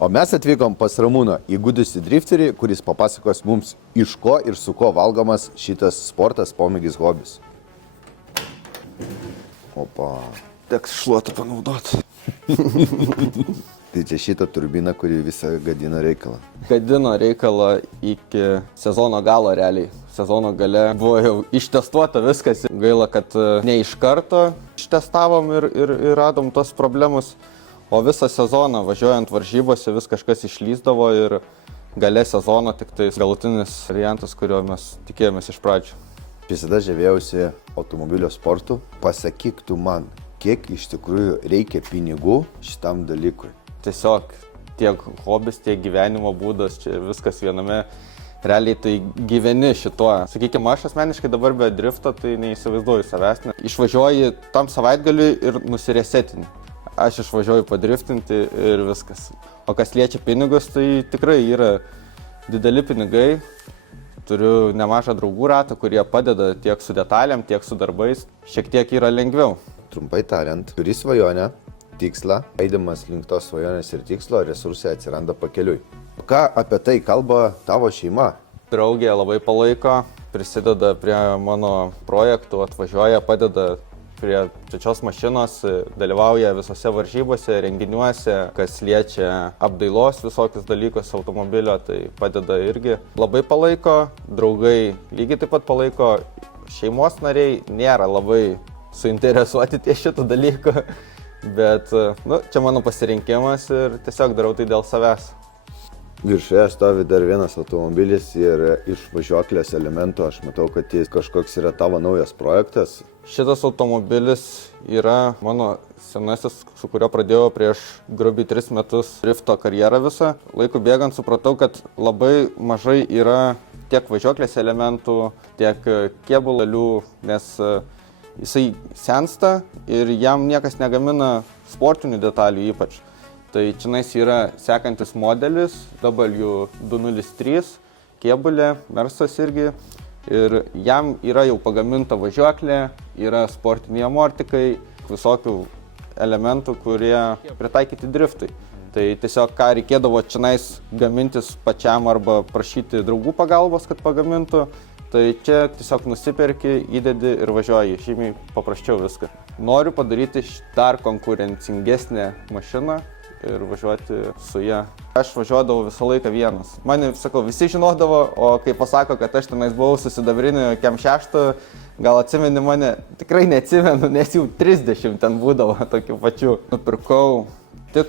O mes atvykom pas Ramūną, įgudusį drifterį, kuris papasakos mums, iš ko ir su ko valgomas šitas sportas, pomėgis, hobis. Opa. Teks šluotą panaudoti. Tai čia šitą turbiną, kuri visą gadino reikalą. Gadino reikalą iki sezono galo realiai. Sezono gale buvo jau ištestuota viskas. Gaila, kad ne iš karto ištestavom ir radom tos problemus. O visą sezoną važiuojant varžybose vis kažkas išlysdavo ir gale sezono tik tais galutinis variantas, kurio mes tikėjomės iš pradžių. Visada žavėjausi automobilio sportu. Pasakyk tu man, kiek iš tikrųjų reikia pinigų šitam dalykui. Tiesiog tiek hobis, tiek gyvenimo būdas, čia viskas viename. Realiai tai gyveni šituo. Sakykime, aš asmeniškai dabar be drifto, tai neįsivaizduoju savęs. Išvažiuoji tam savaitgaliui ir nusiresetini. Aš išvažiuoju padriftinti ir viskas. O kas liečia pinigus, tai tikrai yra dideli pinigai. Turiu nemažą draugų ratą, kurie padeda tiek su detalėm, tiek su darbais. Šiek tiek yra lengviau. Trumpai tariant, turi svajonę, tikslą, eidamas link tos svajonės ir tikslo, resursai atsiranda pakeliui. Ką apie tai kalba tavo šeima? Draugė labai palaiko, prisideda prie mano projektų, atvažiuoja, padeda prie trečios mašinos, dalyvauja visose varžybose, renginiuose, kas liečia apdailos visokius dalykus automobilio, tai padeda irgi. Labai palaiko, draugai lygiai taip pat palaiko, šeimos nariai nėra labai suinteresuoti ties šitų dalykų, bet čia mano pasirinkimas ir tiesiog darau tai dėl savęs. Viršuje stovi dar vienas automobilis ir iš važiuoklės elemento aš matau, kad jis kažkoks yra tavo naujas projektas. Šitas automobilis yra mano senasis, su kuriuo pradėjau prieš grubiai 3 metus drifto karjerą visą. Laiku bėgant supratau, kad labai mažai yra tiek važiuoklės elementų, tiek kėbulų, nes jisai sensta ir jam niekas negamina sportinių detalių ypač. Tai čionais yra sekantis modelis W203, kėbulė, Mersas irgi. Ir jam yra jau pagaminta važiuoklė, yra sportiniai amortikai, visokių elementų, kurie pritaikyti driftui. Tai tiesiog ką reikėdavo čionais gamintis pačiam arba prašyti draugų pagalbos, kad pagamintų, tai čia tiesiog nusiperki, įdedi ir važiuoji, žymiai paprasčiau viską. Noriu padaryti dar konkurencingesnę mašiną ir važiuoti su ją. Aš važiuodavau visą laiką vienas. Mane, sakau, visi žinodavo, o kai pasako, kad aš tenais buvau su sidabriniu KM6, gal atsimeni mane, tikrai neatsimenu, nes jau 30 ten būdavo tokių pačių. Nupirkau